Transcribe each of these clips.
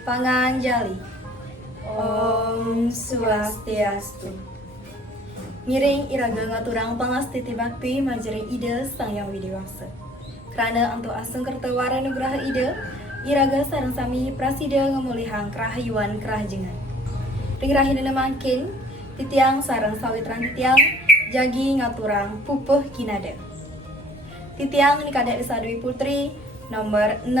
Panganjali. Om Swastiastu. Ngiring iraga ngaturang pangastiti bakti majering ide sang yang widiwangsa. Karena untuk asung kertawara nugraha ide, iraga sareng sami prasida ngemulihang kerahayuan kerajengan. Ringrahina mangkin, titiang sareng sawitran titiang, jagi ngaturang pupuh kinada. Titiang nikada Desa Dwi Putri, nomor 6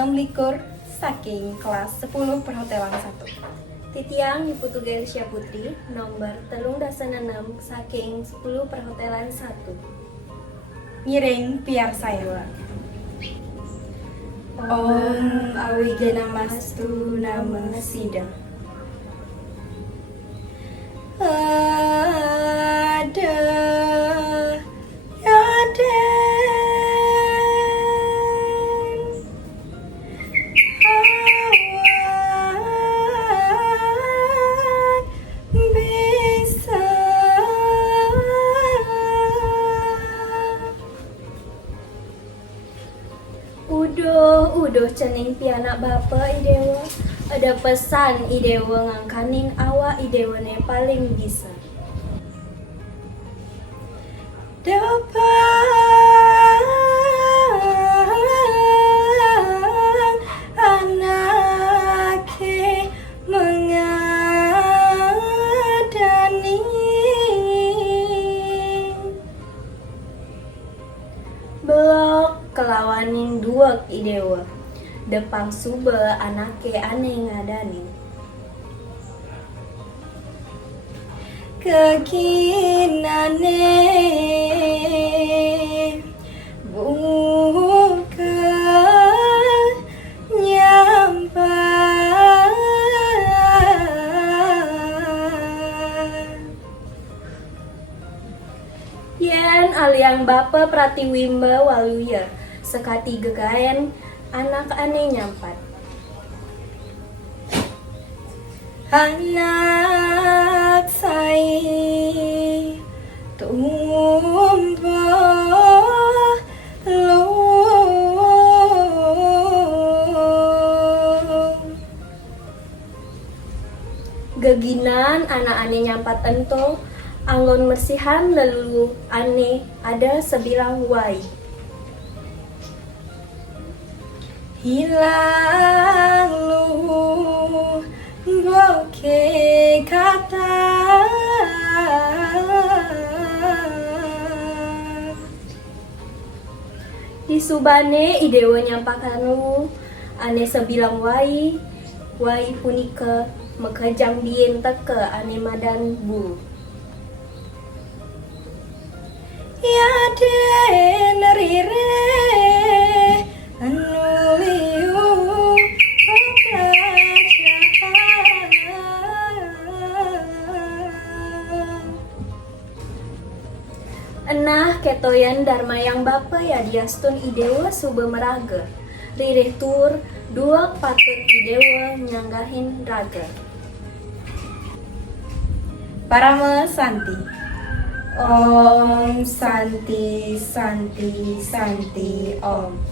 saking kelas 10 perhotelan 1. Titiang Iputu Gersya Putri, nomor 306 saking 10 perhotelan 1. Ngiring piar saya. Om Awigena Mastu Nama Sidang. Uduh cening pianak bapa idewa, ada pesan idewa ngangkaning awa idewane paling bisa. Depan anake mengadani Blok kelawaning dua idewa, depang suba anake ane ngadani. Kekinane buka nyampan Yen aliang bapa Pratiwimba Waluya sekati gegaen anak ane nyampat. anak sai tumpah lo Geginan anak ane nyampat ento anggon mersihan lalu ane ada sebilang wai. hilang lu boke kata Di subane idewa nyampakan lu ane sebilang wai punika mekajang bien teke ane madan bu. ya den rire anuliu Enah ketoyan dharma yang bapa ya diastun idewa suba meraga. Ririh tur dua patut idewa nyanggahin raga. Parama Santi. Om Santi Santi Santi Om.